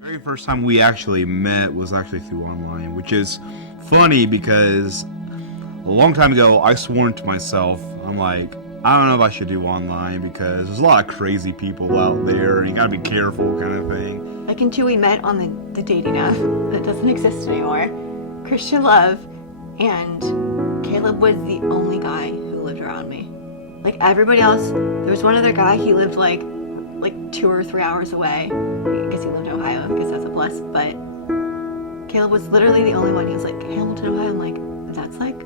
Very first time we actually met was actually through online, which is funny because a long time ago I sworn to myself, I'm like, I don't know if I should do online because there's a lot of crazy people out there and you gotta be careful kind of thing. Like in two, we met on the dating app that doesn't exist anymore. Christian Love, and Caleb was the only guy who lived around me. Like everybody else, there was one other guy, he lived like 2 or 3 hours away. I guess he lived in Ohio, I guess that's a plus, but Caleb was literally the only one. He was like, Hamilton, Ohio. I'm like, that's like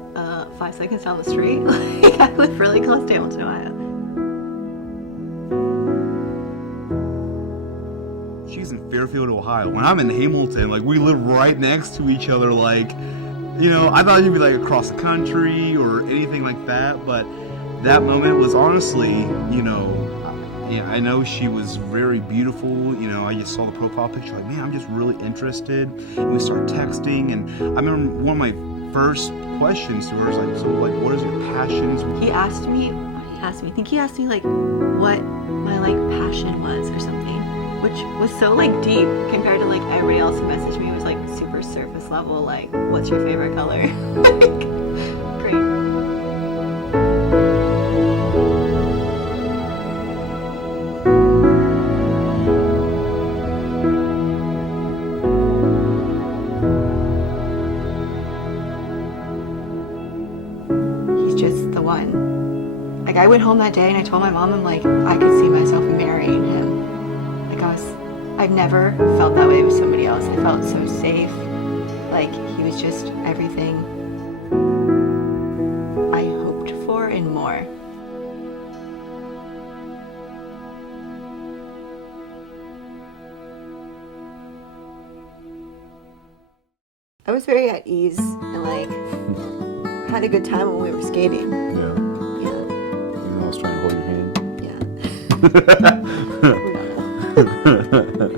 5 seconds down the street. Like, I live really close to Hamilton, Ohio. She's in Fairfield, Ohio. When I'm in Hamilton, like we live right next to each other. Like, I thought you'd be like across the country or anything like that, but that moment was honestly, yeah, I know she was very beautiful. I just saw the profile picture, like, man, I'm just really interested. And we start texting, and I remember one of my first questions to her is like, so, like, what is your passions? He asked me, I think he asked me, like, what my, like, passion was or something, which was so, like, deep compared to, like, everybody else who messaged me. It was, like, super surface level, like, what's your favorite color? Like, great. Just the one. Like I went home that day and I told my mom, I'm like, I could see myself marrying him. Like I've never felt that way with somebody else. I felt so safe. Like he was just everything I hoped for and more. I was very at ease and like had a good time when we were skating. Yeah. Yeah. Even though I was trying to hold your hand. Yeah. We don't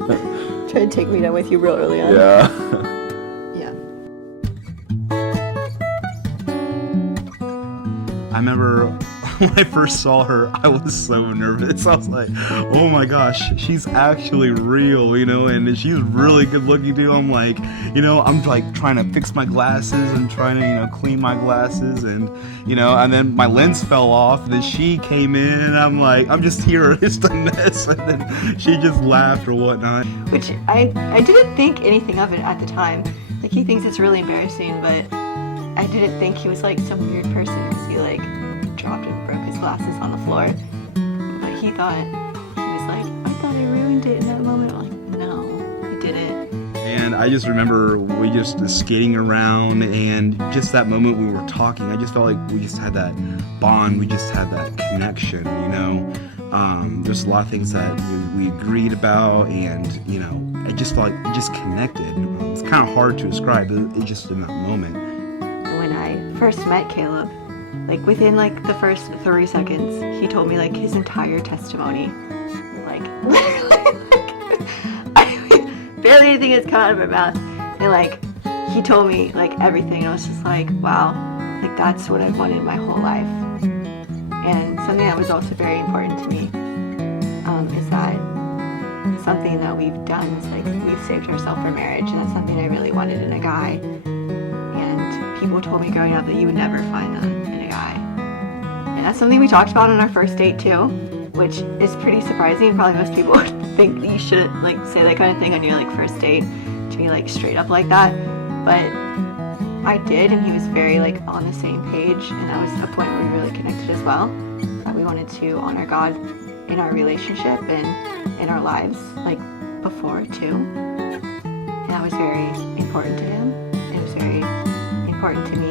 know. Try to take me down with you real early on. Yeah. Yeah. I remember when I first saw her, I was so nervous. I was like, oh my gosh, she's actually real, and she's really good looking too. I'm like, I'm like trying to fix my glasses and trying to, clean my glasses and then my lens fell off. And then she came in and I'm like, I'm just here, it's a mess. And then she just laughed or whatnot. Which I didn't think anything of it at the time. Like he thinks it's really embarrassing, but I didn't think he was like some weird person because he like dropped and broke his glasses on the floor. But he was like, I thought I ruined it in that moment. I'm like, no, you didn't. And I just remember we just skating around and just that moment we were talking, I just felt like we just had that bond, we just had that connection, There's a lot of things that we agreed about and, I just felt like we just connected. It's kind of hard to describe, it just in that moment. When I first met Caleb, like within like the first 30 seconds, he told me like his entire testimony. Like literally, like barely anything has come out of my mouth. And like he told me like everything. And I was just like, wow, like that's what I've wanted my whole life. And something that was also very important to me is that something that we've done is like we've saved ourselves for marriage, and that's something I really wanted in a guy. And people told me growing up that you would never find that in a guy. And that's something we talked about on our first date too, which is pretty surprising. Probably most people would think that you shouldn't like say that kind of thing on your like first date, to be like straight up like that. But I did, and he was very like on the same page, and that was a point where we really connected as well. That we wanted to honor God in our relationship and in our lives, like before too. And that was very important to him. It was very important to me.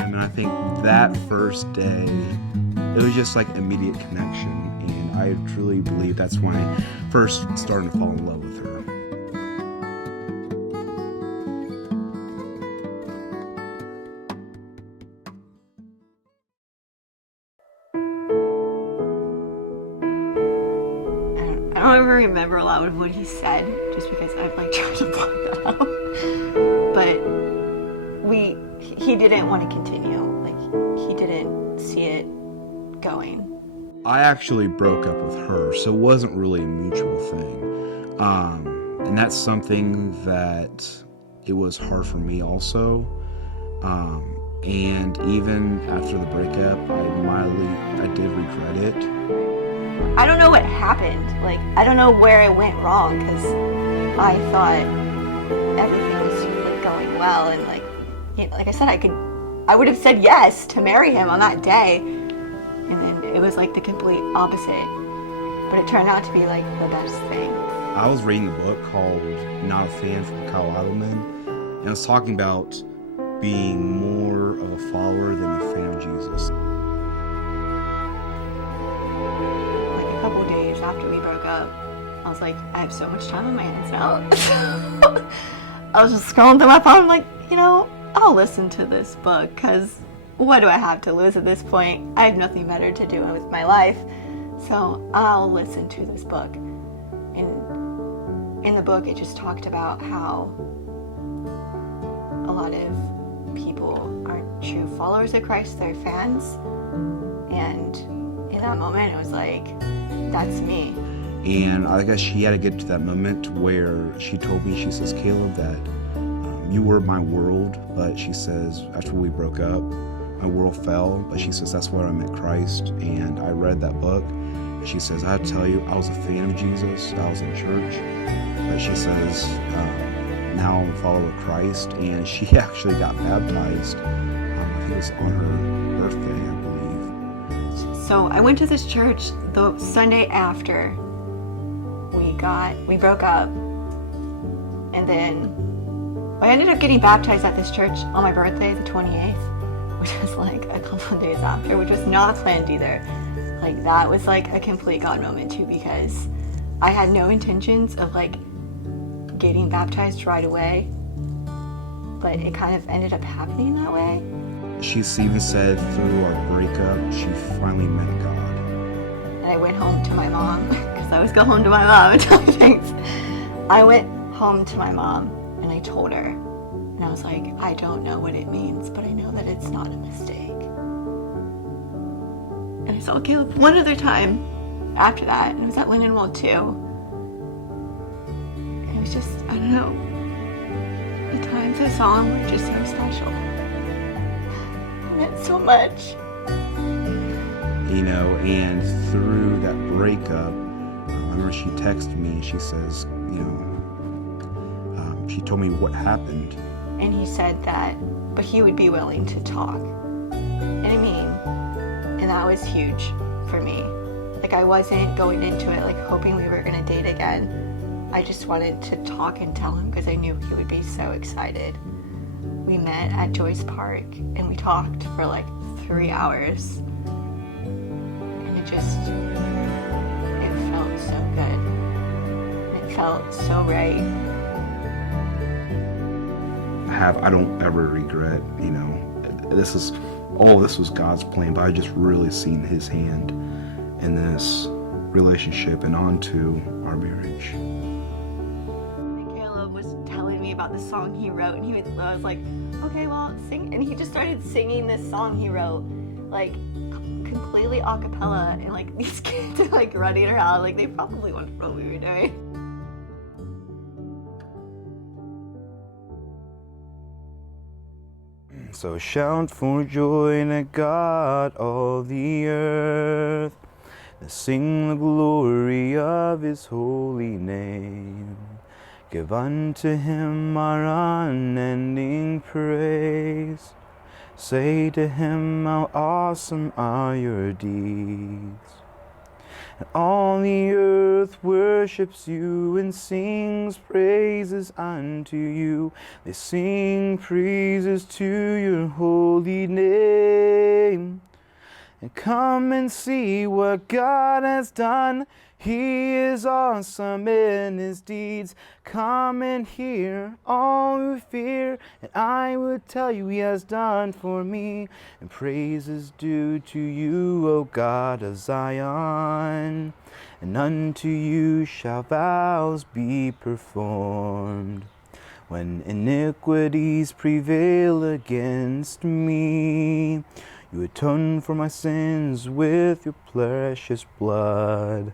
And I think that first day, it was just like immediate connection. And I truly believe that's when I first started to fall in love with her. don't even remember a lot of what he said, just because I've like tried to block that out. But he didn't want to continue. Like, he didn't see it going. I actually broke up with her, so it wasn't really a mutual thing. And that's something that it was hard for me also. And even after the breakup, I did regret it. I don't know what happened. Like, I don't know where it went wrong, because I thought everything was like going well, and like I said, I would have said yes to marry him on that day, and then it was like the complete opposite. But it turned out to be like the best thing. I was reading a book called Not a Fan from Kyle Idleman, and it was talking about being more of a follower than a fan of Jesus. Like a couple days after we broke up, I was like, I have so much time on my hands now. I was just scrolling through my phone, like, I'll listen to this book, because what do I have to lose at this point? I have nothing better to do with my life, so I'll listen to this book. And in the book, it just talked about how a lot of people aren't true followers of Christ, they're fans. And in that moment, it was like, that's me. And I guess she had to get to that moment where she told me, she says, Caleb, that you were my world, but she says, after we broke up, my world fell, but she says, that's where I met Christ. And I read that book. She says, I tell you, I was a fan of Jesus. I was in church. But she says, now I'm a follower of Christ. And she actually got baptized. I think it was on her birthday, I believe. So I went to this church the Sunday after we broke up. And then I ended up getting baptized at this church on my birthday, the 28th, which was like a couple of days after, which was not planned either. Like, that was like a complete God moment too, because I had no intentions of like getting baptized right away, but it kind of ended up happening that way. She even said through our breakup, she finally met God. And I went home to my mom, because I always go home to my mom and tell her things. I went home to my mom and I told her, and I was like, I don't know what it means, but I know that it's not a mistake. And I saw Caleb one other time after that, and it was at Lindenwold too. And it was just, I don't know, the times I saw him were just so special. It meant so much. And through that breakup, I remember she texted me and she says, she told me what happened. And he said that, but he would be willing to talk. And that was huge for me. Like, I wasn't going into it like hoping we were gonna date again. I just wanted to talk and tell him, because I knew he would be so excited. We met at Joyce Park and we talked for like 3 hours. And it felt so good. It felt so right. I don't ever regret, all this was God's plan, but I just really seen his hand in this relationship and onto our marriage. Caleb was telling me about the song he wrote, and I was like, okay, well, sing. And he just started singing this song he wrote, like, completely a cappella, and like these kids are like running around, like they probably wondered what we were doing. So shout for joy to God, all the earth, and sing the glory of his holy name. Give unto him our unending praise. Say to him, how awesome are your deeds. And all the earth worships you and sings praises unto you. They sing praises to your holy name. and come and see what God has done. He is awesome in his deeds. Come and hear all who fear, and I will tell you he has done for me. And praise is due to you, O God of Zion, and unto you shall vows be performed. When iniquities prevail against me, you atone for my sins with your precious blood.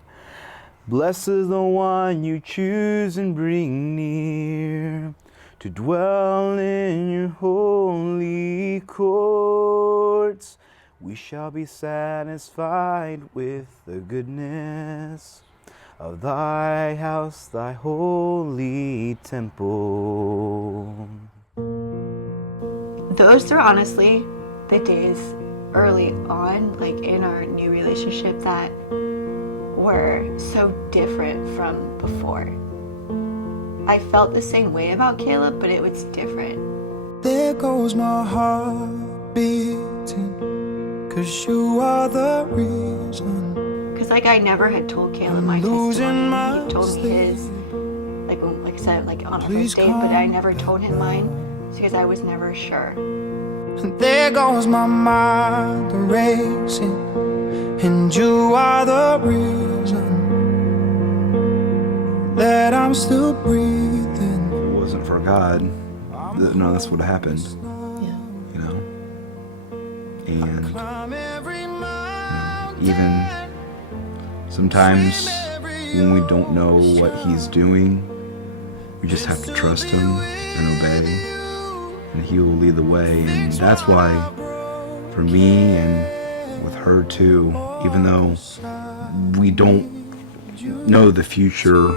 Blessed is the one you choose and bring near to dwell in your holy courts. We shall be satisfied with the goodness of thy house, thy holy temple. Those are honestly the days early on, like in our new relationship, that were so different from before. I felt the same way about Caleb, but it was different. There goes my heart beating, 'cause you are the reason. Because like I never had told Caleb my testimony. He told me his, like I said, like on our first date, but I never told him mine because I was never sure. And there goes my mind racing, and you are the reason that I'm still breathing. If it wasn't for God, none of this would have happened. Yeah. You know? And even sometimes when we don't know what he's doing, we just have to trust him and obey, and he will lead the way. And that's why for me and with her too, even though we don't know the future,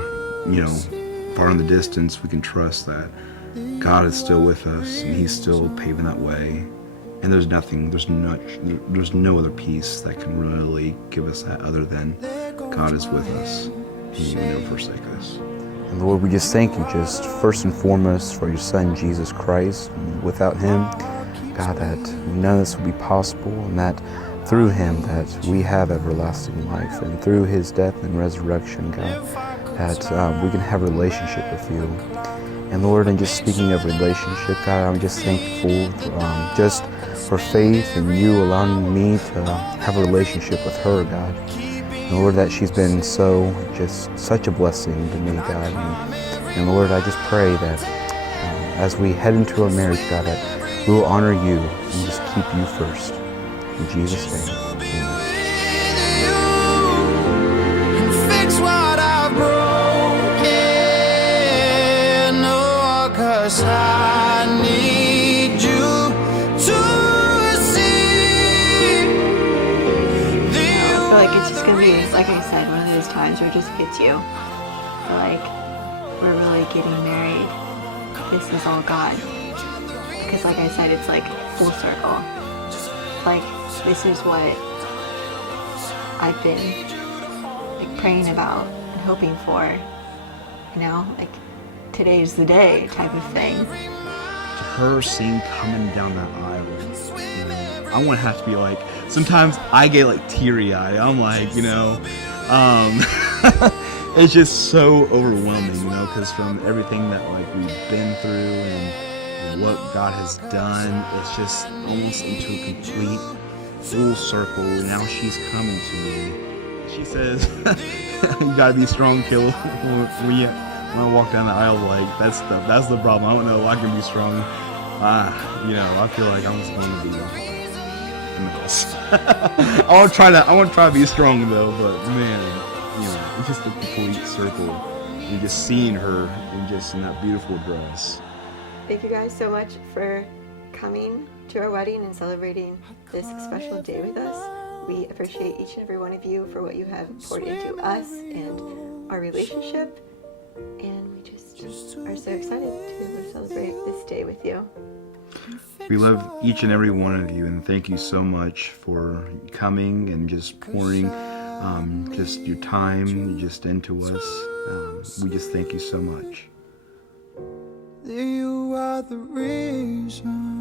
you know, far in the distance, we can trust that God is still with us and he's still paving that way. And there's no other peace that can really give us that other than God is with us. He will never forsake us. And Lord, we just thank you just first and foremost for your Son, Jesus Christ. And without him, God, that none of this would be possible, and that through him that we have everlasting life, and through his death and resurrection, God, that we can have a relationship with you. And Lord, and just speaking of relationship, God, I'm just thankful just for Faith and you allowing me to have a relationship with her, God. And Lord, that she's been just such a blessing to me, God. And Lord, I just pray that as we head into our marriage, God, that we will honor you and just keep you first. In Jesus' name, amen. Fix what I've broken, oh, 'cause I need you to see. I feel like it's just gonna be, like I said, one of those times where it just hits you. Like, we're really getting married. This is all God. Because like I said, it's like full circle. Like, this is what I've been like praying about and hoping for. You know, like today's the day type of thing. To her seeing coming down that aisle, you know, I want to have to be like, sometimes I get like teary-eyed. I'm like, you know, it's just so overwhelming, you know, because from everything that like we've been through and what God has done, it's just almost into a complete full circle. Now she's coming to me. She says, "You gotta be strong, Caleb." When I walk down the aisle, like that's the problem. I don't know if I can be strong. You know, I feel like I'm just going to be a mess. I want to try to be strong though, but man, you know, it's just a complete circle. And just seeing her in that beautiful dress. Thank you guys so much for coming to our wedding and celebrating this special day with us. We appreciate each and every one of you for what you have poured into us and our relationship. And we just are so excited to be able to celebrate this day with you. We love each and every one of you, and thank you so much for coming and just pouring just your time just into us. We just thank you so much. You are the reason.